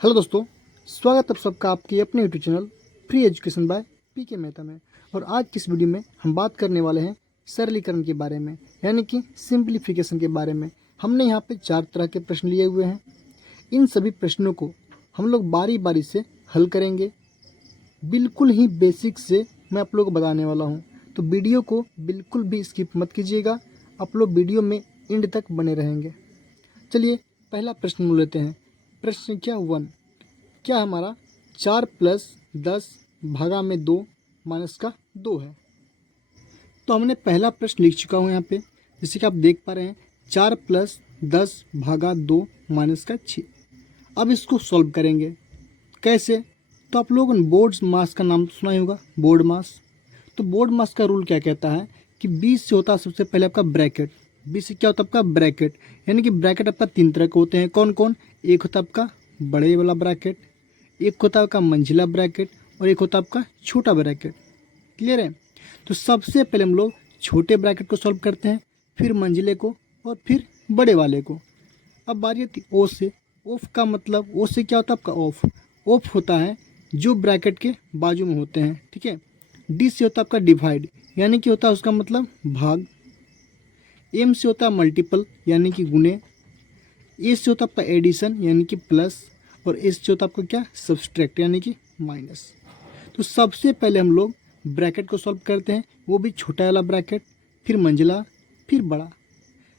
Hello दोस्तों, स्वागत है सबका आपके अपने YouTube channel free education by P K Mehta में। और आज की इस वीडियो में हम बात करने वाले हैं सरलीकरण के बारे में, यानी कि सिंप्लीफिकेशन के बारे में। हमने यहाँ पे 4 तरह के प्रश्न लिए हुए हैं। इन सभी प्रश्नों को हम लोग बारी बारी से हल करेंगे। बिल्कुल ही बेसिक से मैं आप लोग को बताने वाला हूँ, तो वीडियो को बिल्कुल भी स्किप मत कीजिएगा। आप लोग वीडियो में एंड तक बने रहेंगे। चलिए पहला प्रश्न लेते हैं। प्रश्न संख्या 1, क्या हमारा 4 + 10 भागा में 2 माइनस का 2 है। तो हमने पहला प्रश्न लिख चुका हूँ यहाँ पे, जैसे कि आप देख पा रहे हैं 4 + 10 भागा 2 माइनस का 6। अब इसको सॉल्व करेंगे कैसे। तो आप लोगों ने बोर्ड मास का नाम सुना ही होगा, बोर्ड मास। तो बोर्ड मास का रूल क्या कहता है कि 20 से होता है सबसे पहले आपका ब्रैकेट। 20 से क्या होता है आपका ब्रैकेट, यानी कि ब्रैकेट आपका 3 तरह के होते हैं। कौन कौन? एक होता है आपका बड़े वाला ब्रैकेट, एक होता है आपका मंझिला ब्रैकेट, और एक होता है आपका छोटा ब्रैकेट। क्लियर है? तो सबसे पहले हम लोग छोटे ब्रैकेट को सॉल्व करते हैं, फिर मंझिले को, और फिर बड़े वाले को। अब बारी आती ओ से। ऑफ का मतलब, ओ से क्या होता है आपका ऑफ। ऑफ होता है जो ब्रैकेट के बाजू में होते हैं, ठीक है। डी से होता है आपका डिवाइड, यानी कि होता है उसका मतलब भाग। एम से होता है मल्टीपल, यानी कि गुने। ए से होता है आपका एडिशन, यानी कि प्लस। और एस से होता है आपका क्या, सब्सट्रैक्ट, यानी कि माइनस। तो सबसे पहले हम लोग ब्रैकेट को सॉल्व करते हैं, वो भी छोटा वाला ब्रैकेट, फिर मंझला, फिर बड़ा।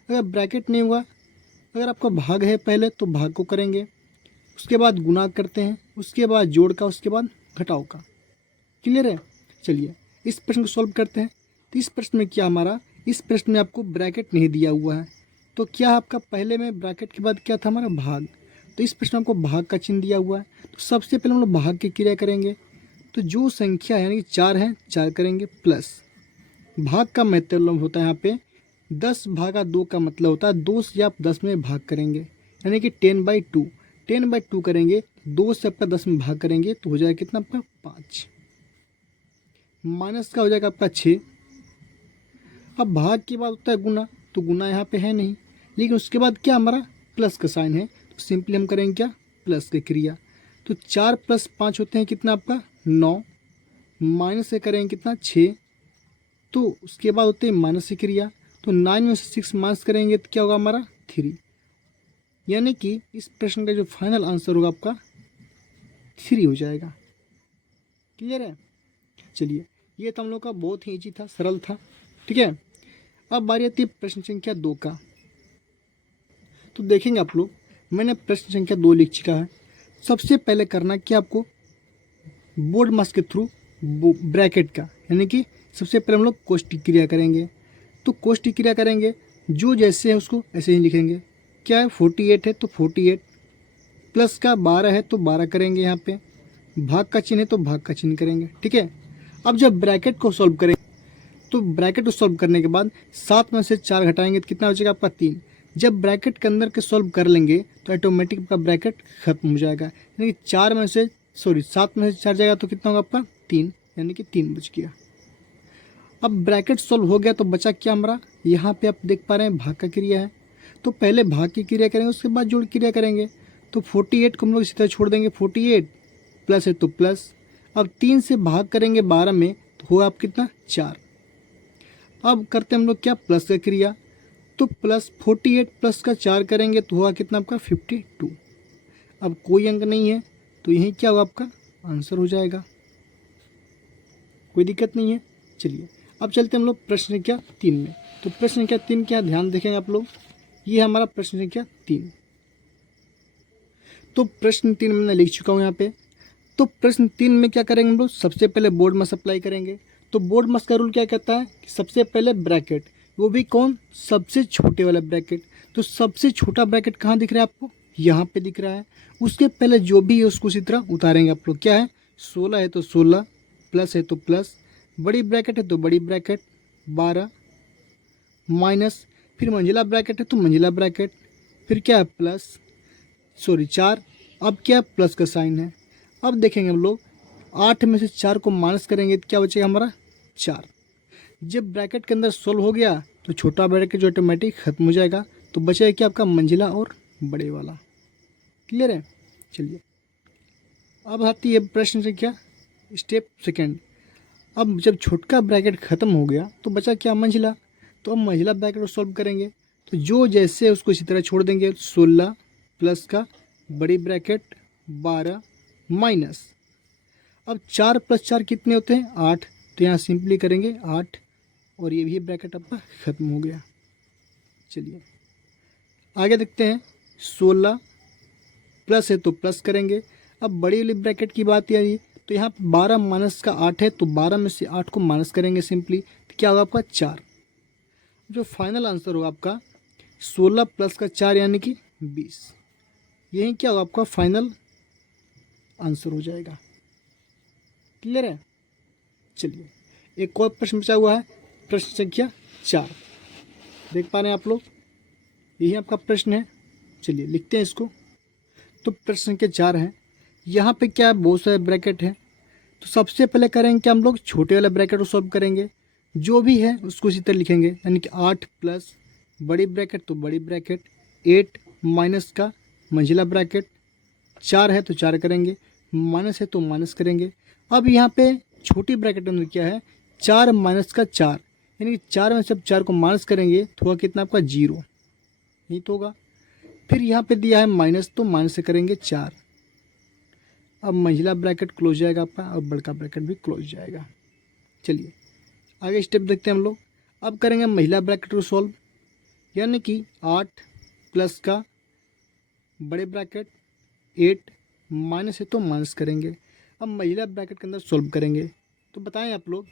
अगर ब्रैकेट नहीं हुआ, अगर आपका भाग है पहले, तो भाग को करेंगे, उसके बाद गुना करते हैं, उसके बाद जोड़ का, उसके बाद घटाव का। क्लियर है? चलिए इस प्रश्न को सॉल्व करते हैं। तो इस प्रश्न में क्या हमारा, इस प्रश्न में आपको ब्रैकेट नहीं दिया हुआ है, तो क्या आपका पहले में ब्रैकेट के बाद क्या था हमारा भाग। तो इस प्रश्न में आपको भाग का चिन्ह दिया हुआ है। तो सबसे पहले हम लोग भाग की क्रिया करेंगे। तो जो संख्या यानी कि 4 है, 4 करेंगे, प्लस भाग का मतलब होता है यहाँ पे 10 भागा 2 का मतलब होता है 2 से आप 10 में भाग करेंगे, यानी कि 10/2। 10/2 करेंगे, 2 से आपका 10 में भाग करेंगे तो हो जाएगा कितना आपका 5। माइनस का हो जाएगा आपका 6। अब भाग के बाद होता है गुना, तो गुना यहाँ पे है नहीं, लेकिन उसके बाद क्या हमारा प्लस का साइन है, तो सिंपली हम करेंगे क्या, प्लस की क्रिया। तो 4 + 5 होते हैं कितना आपका 9, माइनस से करेंगे कितना 6, तो उसके बाद होते हैं माइनस की क्रिया। तो 9 में से 6 माइनस करेंगे तो क्या होगा हमारा 3, यानी कि इस प्रश्न का जो फाइनल आंसर होगा आपका 3 हो जाएगा। क्लियर है? चलिए ये तो हम लोग का बहुत ही ईजी था, सरल था, ठीक है। अब बारी आती है प्रश्न संख्या 2 का। तो देखेंगे आप लोग, मैंने प्रश्न संख्या 2 लिख चुका है। सबसे पहले करना क्या आपको, बोर्ड मास के थ्रू ब्रैकेट का, यानी कि सबसे पहले हम लोग कोष्टक क्रिया करेंगे। तो कोष्टक क्रिया करेंगे, जो जैसे है उसको ऐसे ही लिखेंगे। क्या है, 48 है तो 48, प्लस का 12 है तो 12 करेंगे, यहाँ पे भाग का चिन्ह है तो भाग का चिन्ह करेंगे, ठीक है। अब जब ब्रैकेट को सॉल्व करेंगे, तो ब्रैकेट को सॉल्व करने के बाद 7 में से 4 घटाएंगे तो कितना बचेगा आपका 3। जब ब्रैकेट के अंदर के सॉल्व कर लेंगे तो ऑटोमेटिक आपका ब्रैकेट खत्म हो जाएगा, यानी कि 7 में से 4 जाएगा तो कितना होगा आपका 3, यानी कि 3 बच गया। अब ब्रैकेट सॉल्व हो गया तो बचा क्या हमारा, यहाँ पे आप देख पा रहे हैं भाग का क्रिया है। तो पहले भाग की क्रिया करेंगे, उसके बाद जोड़ क्रिया करेंगे। तो 48 को हम लोग इसी तरह छोड़ देंगे, 48 प्लस है तो प्लस। अब 3 से भाग करेंगे 12 में तो होगा आप कितना 4। अब करते हैं हम लोग क्या, प्लस का क्रिया। तो प्लस 48 प्लस का 4 करेंगे तो होगा कितना आपका 52। अब कोई अंक नहीं है तो यही क्या होगा आपका आंसर हो जाएगा, कोई दिक्कत नहीं है। चलिए अब चलते हैं हम लोग प्रश्न संख्या 3 में। तो प्रश्न संख्या 3 क्या, ध्यान देखेंगे आप लोग, ये हमारा प्रश्न संख्या 3। तो प्रश्न 3 मैंने लिख चुका हूँ यहाँ पे। तो प्रश्न 3 में क्या करेंगे हम लोग, सबसे पहले बोर्ड मास अप्लाई करेंगे। तो बोर्ड मास का रूल क्या कहता है कि सबसे पहले ब्रैकेट, वो भी कौन, सबसे छोटे वाला ब्रैकेट। तो सबसे छोटा ब्रैकेट कहाँ दिख रहा है आपको, यहाँ पे दिख रहा है। उसके पहले जो भी है उसको उसी तरह उतारेंगे आप लोग। क्या है, 16 है तो 16, प्लस है तो प्लस, बड़ी ब्रैकेट है तो बड़ी ब्रैकेट 12, माइनस, फिर मंझिला ब्रैकेट है तो मंझिला ब्रैकेट, फिर क्या है प्लस, 4। अब क्या प्लस का साइन है। अब देखेंगे हम लोग 8 में से 4 को माइनस करेंगे तो क्या बचेगा हमारा 4। जब ब्रैकेट के अंदर सोल्व हो गया तो छोटा ब्रैकेट जो ऑटोमेटिक खत्म हो जाएगा, तो बचेगा क्या आपका मंझिला और बड़े वाला। क्लियर है? चलिए अब आती है प्रश्न संख्या स्टेप सेकेंड। अब जब छोटका ब्रैकेट ख़त्म हो गया तो बचा क्या, मंझला। तो अब मंझला ब्रैकेट को सॉल्व करेंगे, तो जो जैसे है उसको इसी तरह छोड़ देंगे। 16 प्लस का बड़ी ब्रैकेट 12 माइनस, अब 4 प्लस 4 कितने होते हैं, 8। तो यहाँ सिंपली करेंगे 8 और ये भी ब्रैकेट आपका ख़त्म हो गया। चलिए आगे देखते हैं। 16 प्लस है तो प्लस करेंगे। अब बड़ी वाली ब्रैकेट की बात आई तो यहाँ 12 माइनस का 8 है, तो 12 में से 8 को माइनस करेंगे सिंपली, तो क्या होगा आपका 4। जो फाइनल आंसर होगा आपका 16 प्लस का 4 यानी कि 20। यही क्या होगा आपका फाइनल आंसर हो जाएगा। क्लियर है। चलिए एक और प्रश्न बचा हुआ है, प्रश्न संख्या 4। देख पा रहे हैं आप लोग, यही आपका प्रश्न है। चलिए लिखते हैं इसको। तो प्रश्न संख्या 4 है। यहाँ पे क्या बहुत सारे ब्रैकेट हैं, तो सबसे पहले करेंगे क्या, हम लोग छोटे वाले ब्रैकेट को सॉल्व करेंगे। जो भी है उसको इसी तरह लिखेंगे, यानी कि 8 प्लस बड़ी ब्रैकेट तो बड़ी ब्रैकेट, 8 माइनस का मंझला ब्रैकेट, 4 है तो 4 करेंगे, माइनस है तो माइनस करेंगे। अब यहाँ पे छोटी ब्रैकेट अंदर क्या है, 4 माइनस का 4, यानी कि 4 में से अब 4 को माइनस करेंगे तो होगा कितना आपका 0, यही तो होगा। फिर यहाँ पे दिया है माइनस, तो माइनस से करेंगे 4। अब मंझला ब्रैकेट क्लोज जाएगा आपका और बड़का ब्रैकेट भी क्लोज जाएगा। चलिए आगे स्टेप देखते हैं हम लोग। अब करेंगे महिला ब्रैकेट को सॉल्व, यानी कि 8 प्लस का बड़े ब्रैकेट 8 माइनस है तो माइनस करेंगे। अब महिला ब्रैकेट के अंदर सॉल्व करेंगे, तो बताएं आप लोग।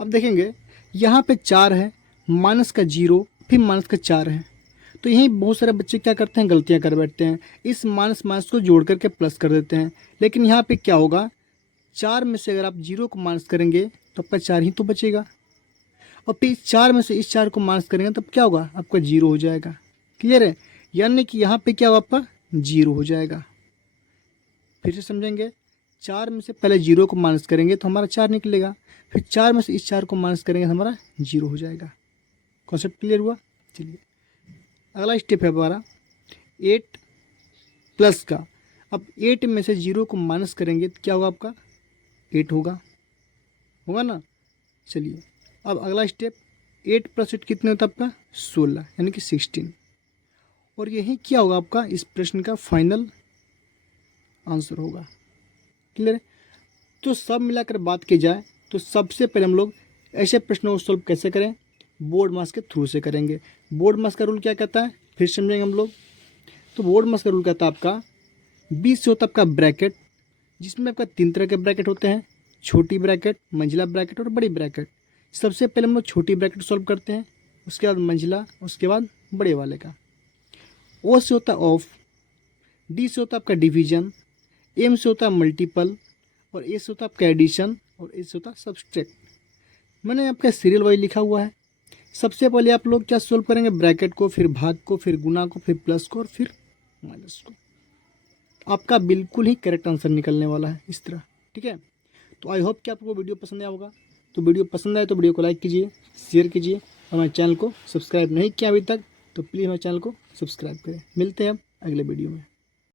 अब देखेंगे यहाँ पे 4 है, माइनस का 0, फिर माइनस का 4 है, तो यहीं बहुत सारे बच्चे क्या करते हैं, गलतियाँ कर बैठते हैं। इस माइनस माइनस को जोड़ करके प्लस कर देते हैं, लेकिन यहाँ पे क्या होगा, 4 में से अगर आप 0 को माइनस करेंगे तो आपका 4 ही तो बचेगा, और फिर 4 में से इस 4 को माइनस करेंगे तब क्या होगा, आपका 0 हो जाएगा। क्लियर है। यानी कि यहाँ पे क्या होगा, आपका 0 हो जाएगा। फिर से समझेंगे, 4 में से पहले 0 को माइनस करेंगे तो हमारा 4 निकलेगा, फिर 4 में से इस 4 को माइनस करेंगे तो हमारा 0 हो जाएगा। कॉन्सेप्ट क्लियर हुआ। चलिए अगला स्टेप है हमारा 8 प्लस का। अब 8 में से 0 को माइनस करेंगे तो क्या होगा, आपका 8 होगा ना। चलिए अब अगला स्टेप, 8 प्लस 8 कितने होता है आपका 16, यानी कि 16। और यही क्या होगा आपका इस प्रश्न का फाइनल आंसर होगा। क्लियर है। तो सब मिलाकर बात की जाए तो सबसे पहले हम लोग ऐसे प्रश्नों को सॉल्व कैसे करें, बोर्ड मास के थ्रू से करेंगे। बोर्ड मास का रूल क्या कहता है, फिर समझेंगे हम लोग। तो बोर्ड मास का रूल कहता है आपका 20 से होता है आपका ब्रैकेट, जिसमें आपका 3 तरह के ब्रैकेट होते हैं, छोटी ब्रैकेट, मंझला ब्रैकेट और बड़ी ब्रैकेट। सबसे पहले हम लोग छोटी ब्रैकेट सॉल्व करते हैं, उसके बाद मंझला, उसके बाद बड़े वाले का। ओ से होता है ऑफ, डी से होता है आपका डिवीजन, एम से होता है मल्टीपल, और ए से होता है आपका एडिशन, और ए से होता है सब्सट्रैक्ट। मैंने आपका सीरियल वाइज लिखा हुआ है। सबसे पहले आप लोग क्या सोल्व करेंगे, ब्रैकेट को, फिर भाग को, फिर गुना को, फिर प्लस को और फिर माइनस को। आपका बिल्कुल ही करेक्ट आंसर निकलने वाला है इस तरह। ठीक है। तो आई होप कि आपको वीडियो पसंद आया होगा। तो वीडियो पसंद आए तो वीडियो को लाइक कीजिए, शेयर कीजिए, और हमारे चैनल को सब्सक्राइब नहीं किया अभी तक तो प्लीज़ हमारे चैनल को सब्सक्राइब करें। मिलते हैं अब अगले वीडियो में।